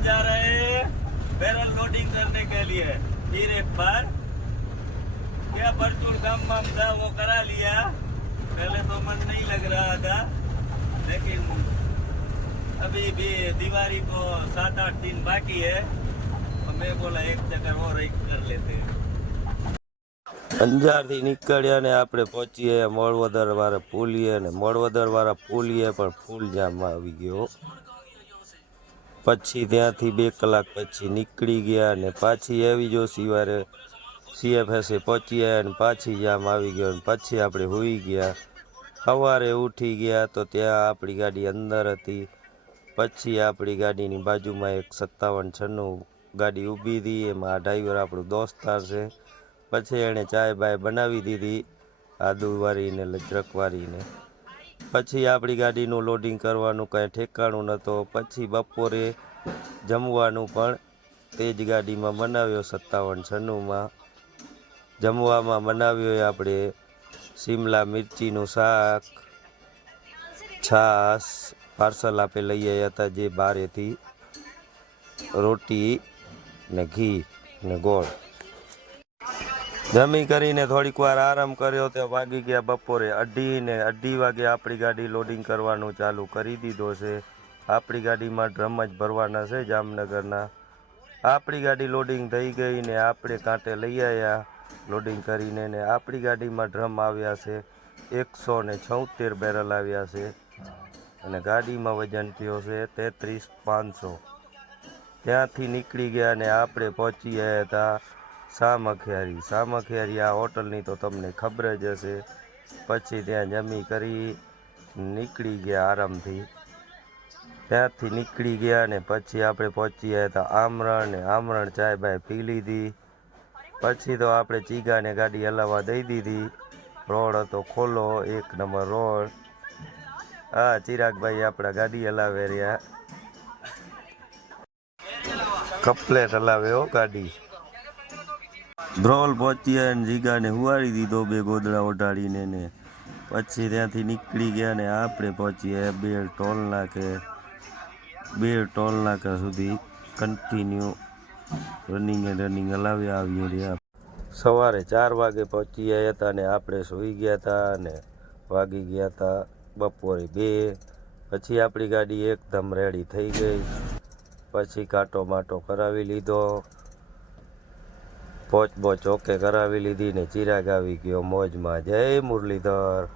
हम जा रहे हैं बैरल लोडिंग करने के लिए। फिर एक बार क्या परचून काम वाम था वो करा लिया। पहले तो मन नहीं लग रहा था, लेकिन अभी भी दिवाली को 7-8 दिन बाकी है, तो मैं बोला एक चक्कर और एक कर लेते हैं। અંજારથી નીકળ્યા ને આપણે પહોંચીએ મોડવદર વાળા પુલીએ ને મોડવદર વાળા પુલીએ પણ ફૂલ જામ આવી ગયો। પછી ત્યાંથી 2 કલાક પછી નીકળી ગયા ને પાછી આવી જો સિવારે CFSએ પહોંચ્યા અને પાછી જામ આવી ગયો ને પછી આપણે હોઈ ગયા। સવારે ઉઠી ગયા તો ત્યાં આપણી ગાડી અંદર હતી। પછી આપણી ગાડીની બાજુમાં એક 5796 ગાડી ઊભી હતી, એમાં આ ડ્રાઈવર આપણો દોસ્તાર છે। પછી એણે ચાય બાય બનાવી દીધી આદુવાળીને લજરકવાળીને। પછી આપણી ગાડીનું લોડિંગ કરવાનું કાંઈ ઠેકાણું નહોતો। પછી બપોરે જમવાનું પણ તે જ ગાડીમાં બનાવ્યો 5796માં। જમવામાં બનાવ્યો આપણે શિમલા મિર્ચીનું શાક, છાશ, પાર્સલ આપે લઈ આવ્યા હતા જે બારેથી, રોટી ને ઘી ને ગોળ। જમી કરીને થોડીક વાર આરામ કર્યો તો વાગી ગયા બપોરે 2:30 ને 2:30 વાગે આપણી ગાડી લોડિંગ કરવાનું ચાલુ કરી દીધો છે। આપણી ગાડીમાં ડ્રમ જ ભરવાના છે જામનગરના। આપણી ગાડી લોડિંગ થઈ ગઈ ને આપણે કાંટે લઈ આવ્યા લોડિંગ કરીને ને આપણી ગાડીમાં ડ્રમ આવ્યા છે 176 બેરલ આવ્યા છે અને ગાડીમાં વજન થયો છે 33,500। ત્યાંથી નીકળી ગયા ને આપણે પહોંચી ગયા હતા સામખિયારી। આ હોટલની તો તમને ખબર જ હશે। પછી ત્યાં જમી કરી નીકળી ગયા આરામથી। ત્યાંથી નીકળી ગયા ને પછી આપણે પહોંચી ગયા હતા આમરણ ને આમરણ ચાય બાય પી લીધી। પછી તો આપણે ચીગાને ગાડી હલાવવા દઈ દીધી। રોડ હતો ખોલો, 1 નંબર રોડ। હા, ચિરાગભાઈ આપણા ગાડી હલાવે રહ્યા, કપલેટ હલાવે હો ગાડી। ધ્રોલ પહોંચ્યા ને જીગાને હુવાડી દીધો 2 ગોદડા ઓઢાડીને ને પછી ત્યાંથી નીકળી ગયા ને આપણે પહોંચીએ બેડ ટોલ નાકા સુધી કન્ટિન્યુ રનિંગ હલાવ્યા આવીએ રહ્યા। સવારે 4 વાગે પહોંચી ગયા હતા ને આપણે સૂઈ ગયા હતા ને વાગી ગયા હતા બપોરે 2। પછી આપણી ગાડી એકદમ રેડી થઈ ગઈ। પછી કાંટો માટો કરાવી લીધો, પોચ ઓકે કરાવી લીધી ને ચિરાગ આવી ગયો મોજમાં। જય મુરલીધર।